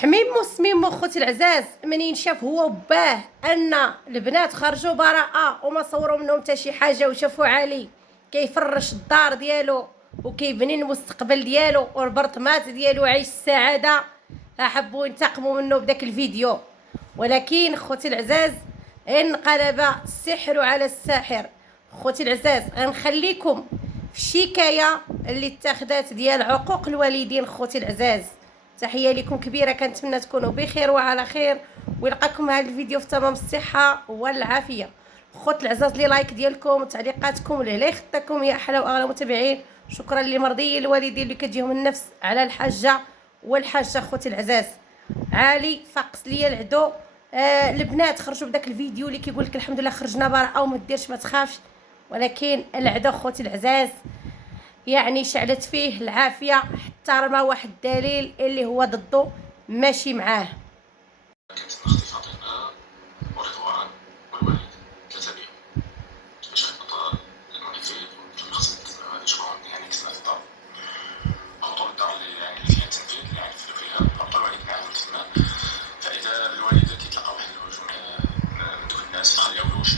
حميمو سميمو خوتي العزاز منين شاف هو وباه ان البنات خرجوا براءه وما صوروا منهم حتى شي حاجه، وشافوا علي كيفرش الدار ديالو وكيبني المستقبل ديالو والبرطمات ديالو عايش السعاده، حبوا ينتقموا منه بداك الفيديو. ولكن خوتي العزاز انقلب السحر على الساحر. خوتي العزاز غنخليكم في الشكايه اللي اتخذت ديال عقوق الوالدين. خوتي العزاز تحيه لكم كبيره، كنتمنى تكونوا بخير وعلى خير، ويلقاكم هذا الفيديو في تمام الصحه والعافيه. خوت العزاز لي لايك ديالكم وتعليقاتكم اللي يخطيكم يا احلى واغلى متابعين. شكرا لمرضي الوالدين اللي كتجيهم النفس على الحاجه والحاجه. خوتي العزاز عالي فاقس ليا العدو. البنات خرجوا بداك الفيديو اللي كيقول لك الحمد لله خرجنا براءه وما ديرش ما تخافش، ولكن العدو خوتي العزاز يعني شعلت فيه العافيه حتى رمى واحد الدليل اللي هو ضده ماشي معاه. كانت اختي فاطمه ورضوان والوالد ثلاثه بهم باش غيبقى المنفذ والمخزن هذا شكون يعني كتبنا في الدار هبطوا للدار اللي يعني فيها التنفيذ اللي ينفذوا فيها. هبط الوالد معاهم تما، فاذا الوالد كيتلقى واحد الهجوم من دوك الناس ما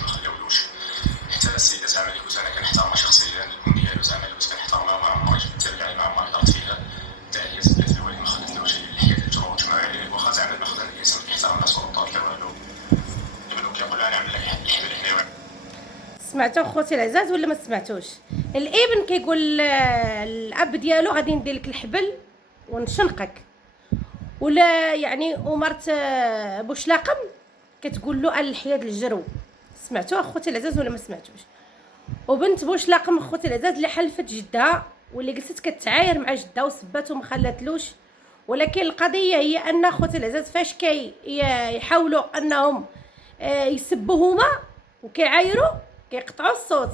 خلاولوش حتى السيده زعما اللي كنت انا كنحترمها شخصيا، الام ديالو زعما اللي كنت كنحترمها ما عمرها جبت يعني ما عمرها هضرت فيها حتى هي سدات الوالد ما خلاتلوش الحياه ديالو تجمع واخا زعما المخزن الانسان كيحترم الناس والطاط لا والو ابنو كيقول انا نعمل لك الحبل هنا. سمعتوا خوتي العزاز ولا ما سمعتوش؟ الابن كيقول الاب ديالو غادي ندير لك الحبل ونشنقك، ولا يعني ومرت بوشلاقم كتقول له الحياد الجرو. سمعتوا اخوتي العزاز ولا ما سمعتوش؟ وبنت بوشلاقم اخوتي العزاز اللي حلفت جدها واللي جلست كتعاير مع جدها وسباتو ما خلاتلوش. ولكن القضيه هي ان اخوتي العزاز فاش يحاولوا انهم يسبوهما وكيعايروا كيقطعوا الصوت،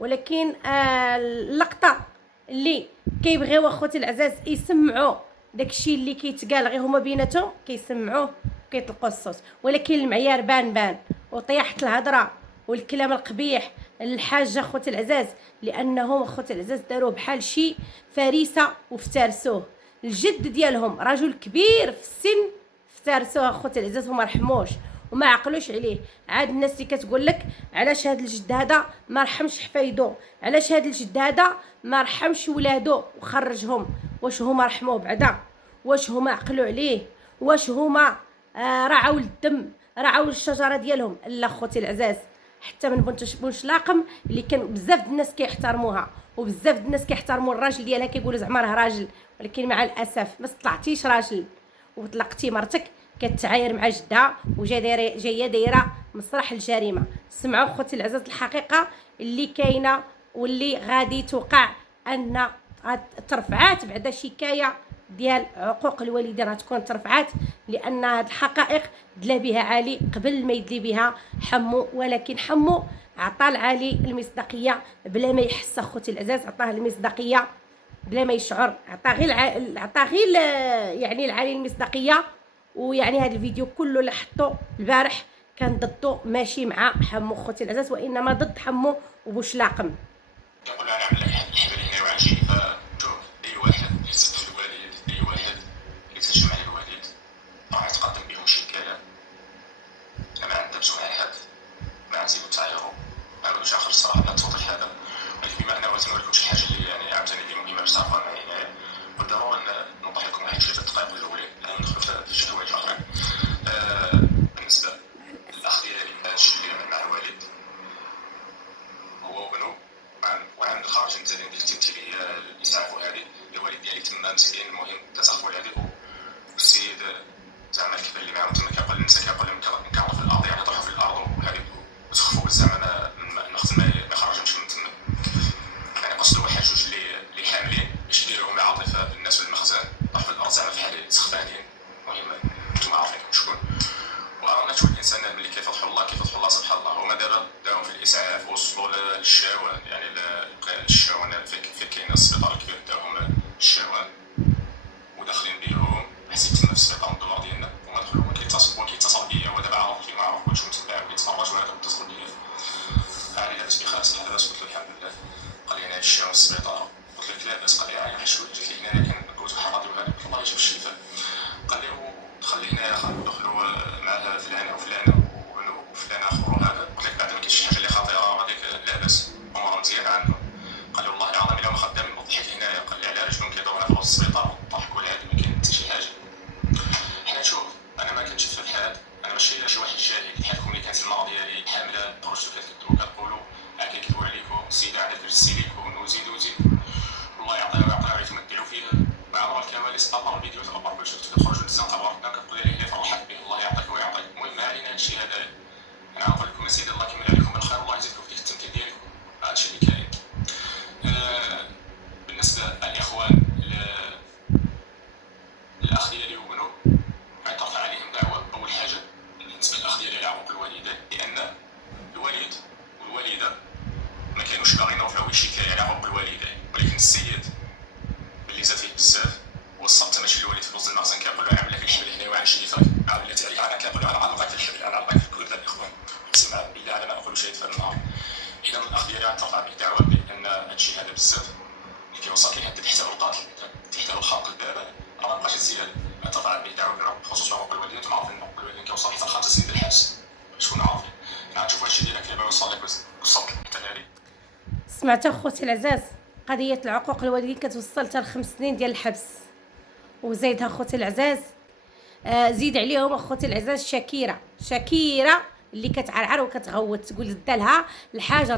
ولكن اللقطه اللي كيبغيو اخوتي العزاز يسمعوا داكشي اللي كيتقال غير هما بيناتهم كيسمعوه كيطلقوا الصوت، ولكن المعيار بان وطيحة الهضره والكلام القبيح الحاجه اخوتي العزاز، لانهم اخوتي العزاز داروه بحال شي فريسه وافترسوه. الجد ديالهم رجل كبير في السن افترسوه اخوتي العزاز وما رحموش وما عقلوش عليه. عاد الناس اللي كتقول لك علاش هذا الجد هذا ما رحمش حفايدو، علاش هذا الجد هذا ما رحمش ولادو وخرجهم، واش هما رحموه بعدا؟ واش هما عقلوا عليه؟ واش هما رعوا الدم رعوا الشجره ديالهم؟ لا خوتي العزاز، حتى من بوشلاقم اللي كان بزاف الناس كيحترموها وبزاف الناس كيحترموا الراجل ديالها كيقولوا زعما راه راجل، ولكن مع الاسف ما طلعتيش راجل وطلقتي مرتك كتعاير مع جدها جايه دايره مسرح الجريمه. سمعوا خوتي العزاز الحقيقه اللي كاينه واللي غادي توقع، ان ترفعات بعدا شكايه ديال عقوق الوالدين غتكون ترفعات، لان هاد الحقائق دلا بها علي قبل ما يدلي بها حمو، ولكن حمو عطى لعلي المصداقيه بلا ما يحس اخوتي العزاز، عطاه المصداقيه بلا ما يشعر، عطى غير يعني لعلي المصداقيه. ويعني هذا الفيديو كله اللي حطو البارح كان ضده ماشي مع حمو خوتي العزاز، وانما ضد حمو وبوشلاقم. كنقول انا نعمل لك الحبل هنا وعجيب. فشوف اي واحد يسب في الوالد، اي واحد يتهجم على الوالد راه يتقدم بهم شكايه. انا ما ندبسو مع حد، ما نزيدو نتعايرو، ما نقولوش اخر الصراحه بلا التوضيح هذا، ولكن بما انه تنوريكم شي حاجه اللي يعني عاوتاني اللي مهمه باش تعرفوها معايا هنايا، بالضروره نوضح لكم واحد شويه الدقائق الاولين ندخلوا في شي حوايج اخرين. بالنسبه للاخ ديالي الشيء اللي عمل مع الوالد هو وبنو وعند خارج مثلا ديال التمثيليه الاسعاف وهذه الوالد ديالي تما مسكين. المهم تزعفوا هذه والسيد زعما الكبير اللي معاهم تما كيقول للناس كيقول لهم كنعرفوا في الارض يعني طيحوا في الارض وهذه وتخفوا بزاف المخزن ما يخرجهمش من تما. يعني قصدوا واحد جوج اللي حاملين باش يديروهم العاطفه بالناس والمخزن طاحوا في الارض زعما في حال سخفانين. المهم نتوما عارفين شكون. ورانا تشوف الانسان ملي كيفتحوا الله سبحان الله. هما دابا داهم في الاسعاف وصلوا للشاوان، يعني الشاوان فين كاين السبيطار الكبير داهم الشاوان وداخلين بهم. حسيت تما في السبيطار الدوار ديالنا هما دخلوا كيتصل بيا ودابا عارف كيما عارف كلشي متبع وكيتفرج وهذا متصل بيا. قال لي لاباس بخاص لاباس، قلت له الحمد لله. قال لي انا هاد الشاوان السبيطار، قلت له لاباس. قال لي عايش شويه جيت لي هنايا كان قلت حرضي وهذا، قلت الله يجيب الشفاء. قال لي هنايا ندخلوا مع فلانه وفلانه وفلان اخر وهذا. قلت لك بعد ما كاينش شي حاجه اللي خطيره هذيك لا باس، امور مزيان عنه. قال لي والله العظيم الا ما خدام ضحيت هنايا. قال لي على رجلهم كيدورنا في السبيطار ضحك ولا هذا ما كاين حتى شي حاجه. حنا شوف انا ما كنتش في الحاد، انا ماشي شي واحد جاهل بحالكم اللي كانت المراه ديالي حامله خرجتوا كتكذبوا كتقولوا كيكذبوا عليكم السيده عندها كرسي ليكم وزيدوا وزيدوا. والله يعطيها ويعطيها عيتو ما تدعوا فيها مع راه الكواليس ابر الفيديو تابر كلشي تخرجوا تزنقوا بارتنا كتقول لي اللي فرحك به الله يعطيك ويعطيك. المهم ما علينا هادشي هذا. انا نقول لكم السيد الله يكمل عليكم بالخير والله يزيدكم في ديك التمثيل ديالكم. هادشي اللي كاين. بالنسبه للاخوان الاخ ديالي وبنو غيترفع عليهم دعوه. اول حاجه بالنسبه للاخ ديالي على عقوق الوالدين، لان الوالد والوالده ما كانوش باغيين يرفعوا شكايه على عقوق الوالدين، ولكن السيد اللي زاد فيه بزاف وصلت ماشي الوالد في بوز المخزن كيقول له عامل لك الحبل هنا وعن شريفك عامل لك عليك انا كيقول له انا علقك الحبل انا علقك الكل ديال الاخوان. اقسم بالله على ما نقول شيء في النهار. اذا الاخ ديالي غترفع به دعوه لان هادشي هذا بزاف اللي كيوصل كيهدد حتى القاتل حتى الخلق دابا راه ما بقاش زياده. غترفع به دعوه بخصوص عقوق الوالدين. انتم عارفين عقوق الوالدين كيوصل حتى 5 سنين ديال الحبس. شكون عارفين غتشوفوا هادشي ديالك دابا يوصل لك وصلت حتى لهادي. سمعت اخوتي العزاز قضيه العقوق الوالدين كتوصل حتى ل5 سنين ديال الحبس. وزيدها اخوتي العزاز زيد عليهم اخوتي العزاز شكيره اللي كتعرعر وكتغوت تقول دالها الحاج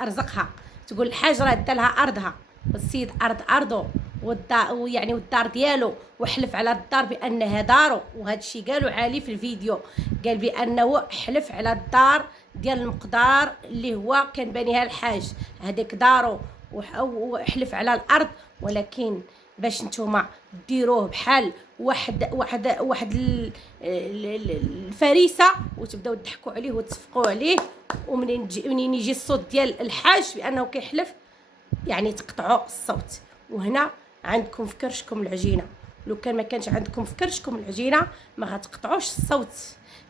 رزقها. تقول الحاج راه دالها ارضها والسيد ارضه والدار ديالو وحلف على الدار بانها دارو. وهذا الشيء قالوا عالي في الفيديو، قال بانه حلف على الدار ديال المقدار اللي هو كان بانيها الحاج هذيك دارو وحلف على الارض. ولكن باش نتوما ديروه بحال واحد الفريسه وتبداو تضحكوا عليه وتصفقوا عليه، ومنين يجي الصوت ديال الحاج بانه كيحلف يعني تقطعوا الصوت. وهنا عندكم في كرشكم العجينه. لو كان ما كانش عندكم في كرشكم العجينه ما غتقطعوش الصوت،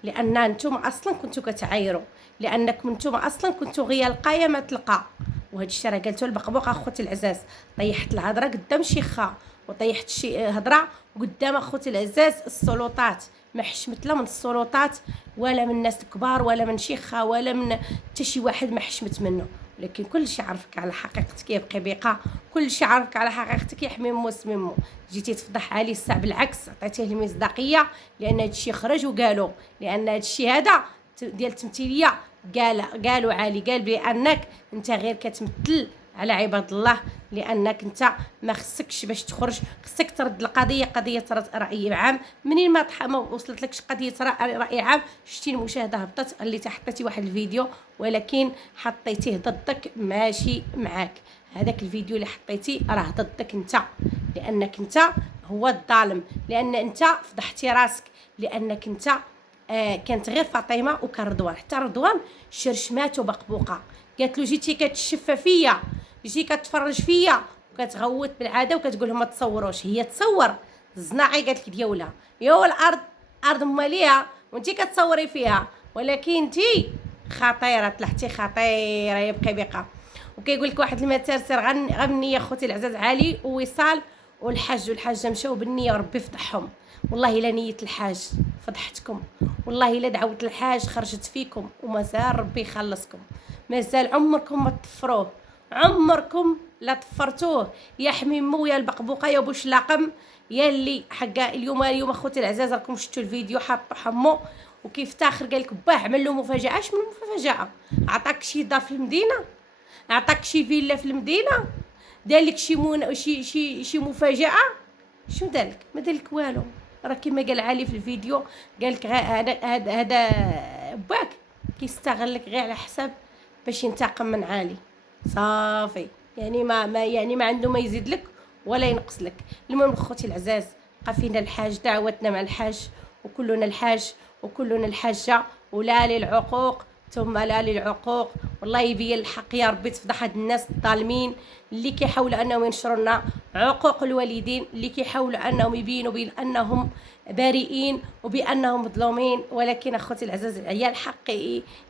لان نتوما اصلا كنتو كتعايروا، لانكم نتوما اصلا كنتو غيا القايه ما تلقى. وهذا الشيء راه قالته البقبوق اخوتي العزاز. طيحت الهضره قدام شيخها وطيحت شي هضره قدام اخوتي العزاز السلطات. ما حشمت لا من السلطات ولا من الناس الكبار ولا من شيخها ولا من حتى شي واحد ما حشمت منه. ولكن كل شيء عرفك على حقيقتك يبقى بقى، كل شيء عرفك على حقيقتك يا حميمو سميمو. جيتي تفضح عليه الساعه بالعكس عطيتيه المصداقيه، لان هذا الشيء خرج وقالوا، لان هذا الشيء هذا ديال التمثيليه قالوا عالي قال بانك انت غير كتمثل على عباد الله، لانك انت ما خصكش باش تخرج خصك ترد القضيه قضيه راي عام. منين ما وصلت لكش قضيه راي عام شتي المشاهده هبطت اللي حطيتي واحد الفيديو ولكن حطيتيه ضدك ماشي معاك. هذاك الفيديو اللي حطيتي راه ضدك انت، لانك انت هو الظالم، لان انت فضحتي راسك، لانك انت كانت غير فاطمه وكان رضوان. حتى رضوان شرشمات وبقبوقه قالت له جيتي كتشفى فيا، جيتي كتفرج فيا وكتغوت بالعاده وكتقول لهم ما تصوروش. هي تصور الزناعي قالت لك ديولها يا الارض ارض ماليها وانتي كتصوري فيها، ولكن انتي خطيره طلعتي خطيره يبقى بقى. وكيقول لك واحد المثال سير غني يا خوتي العزاز علي ووصال والحاج والحاجه مشاو بالنيه وربي فضحهم. والله الا نيه الحاج فضحتكم، والله الا دعوه الحاج خرجت فيكم، ومازال ربي يخلصكم. مازال عمركم ما تطفروه، عمركم لا طفرتوه يا حميمو يا البقبوقه يا بوش لاقم يا اللي حقا. اليوم اخوتي العزاز راكم شفتوا الفيديو حاطو حمو وكيف تاخر قال لك باه عمل له مفاجاه. اش من مفاجاه؟ عطاك شي دار في المدينه، عطاك شي فيلا في المدينه، دارلك شي مفاجاه؟ شنو دارلك؟ ما دارلك والو. راه كما قال علي في الفيديو قال لك هذا باك كيستغلك غير على حساب باش ينتقم من علي صافي. يعني ما عنده ما يزيد لك ولا ينقص لك. المهم اخوتي العزاز بقى فينا الحاج، دعوتنا مع الحاج وكلنا الحاج وكلنا الحاجه، ولا للعقوق ثم لا للعقوق. والله يبين الحق يا ربي، تفضح هاد الناس الظالمين اللي كيحاولوا انهم ينشروا لنا عقوق الوالدين، اللي كيحاولوا انهم يبينوا بانهم بريئين وبانهم مظلومين. ولكن اخوتي العزاز، عيال الحق،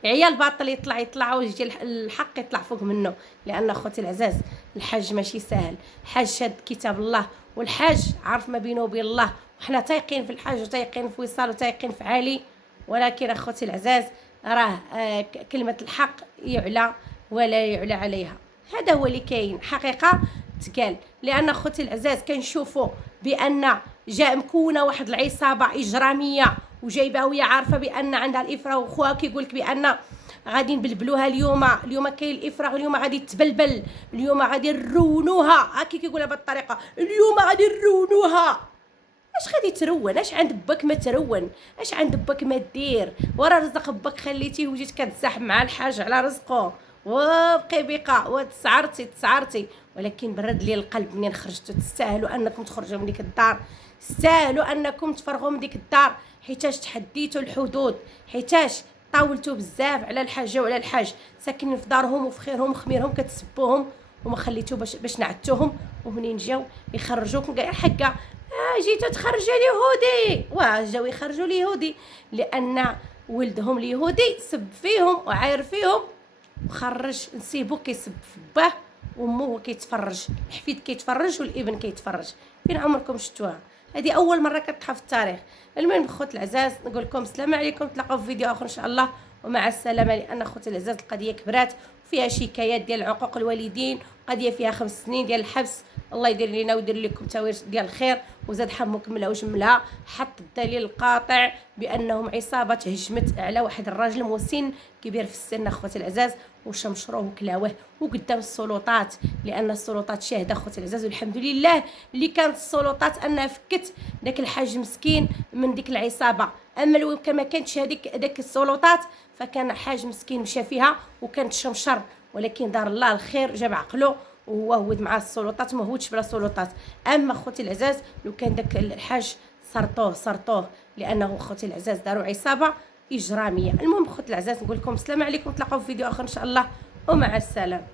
عيال الباطل يطلع ويجي الحق يطلع فوق منه. لان اخوتي العزاز الحج ماشي سهل، الحج شاد كتاب الله، والحاج عارف ما بينه وبين الله، وحنا تايقين في الحج وتايقين في وصال وتايقين في عالي. ولكن اخوتي العزاز راه كلمة الحق يعلى ولا يعلى عليها، هذا هو اللي كاين، حقيقة تقال. لأن أخوتي العزاز كنشوفوا بأن جاء مكونة واحد العصابة إجرامية وجايبها وهي عارفة بأن عندها الإفراغ، وخوها كيقولك بأن غادي نبلبلوها اليوم كاين الإفراغ، اليوم غادي تبلبل، اليوم غادي نرونوها، هاكي كيقولها بالطريقة، اليوم غادي نرونوها. اش غادي ترون؟ اش عند باك ما ترون؟ اش عند باك ما دير؟ ورا رزق باك خليتيه وجيت كتزاحم مع الحاج على رزقه، وبقي بقى وتسعرتي. ولكن برد لي القلب منين خرجتوا. تستاهلوا انكم تخرجوا من ديك الدار، تستاهلوا انكم تفرغوا من ديك الدار، حيتاش تحديتوا الحدود، حيتاش طاولتوا بزاف على الحاجه وعلى الحاج، ساكنين في دارهم وفي خيرهم وخميرهم، كتسبوهم وما خليتو باش نعتوهم. ومنين جاو يخرجوكم كاع حقه، جيتو تخرجوا اليهودي، جاو يخرجوا اليهودي لان ولدهم اليهودي سب فيهم وعاير فيهم، وخرج نسيبو كيسب في باه وامه هو كيتفرج، الحفيد كيتفرج والابن كيتفرج. فين عمركم شفتوها؟ هذه اول مره كتطحى في التاريخ. المهم خوت العزاز، نقول لكم السلام عليكم، تلاقاو في فيديو اخر ان شاء الله، ومع السلامه. لان خوتي العزاز القضيه كبرات وفيها شكايات ديال عقوق الوالدين، قضيه فيها 5 سنين ديال الحبس. الله يدير لينا ويدير لكم تاوير ديال الخير، وزاد حمو كملها وجملها، حط الدليل القاطع بانهم عصابه هجمت على واحد الراجل مسن كبير في السن اخوتي العزاز، وشمشروه وكلاوه وقدام السلطات. لان السلطات شاهده اخوتي العزاز، والحمد لله اللي كانت السلطات انها فكت داك الحاج مسكين من ديك العصابه. اما لو كان ما كانتش داك السلطات فكان حاج مسكين مشى فيها وكانت شمشر. ولكن دار الله الخير، جاب عقله وهو هود مع السلطات، ما هودش بلا سلطات. اما خوتي العزاز لو كان داك الحاج صرطوه لانه خوتي العزاز داروا عصابه اجراميه. المهم خوتي العزاز، نقول لكم السلام عليكم، تلاقاو في فيديو اخر ان شاء الله، ومع السلامه.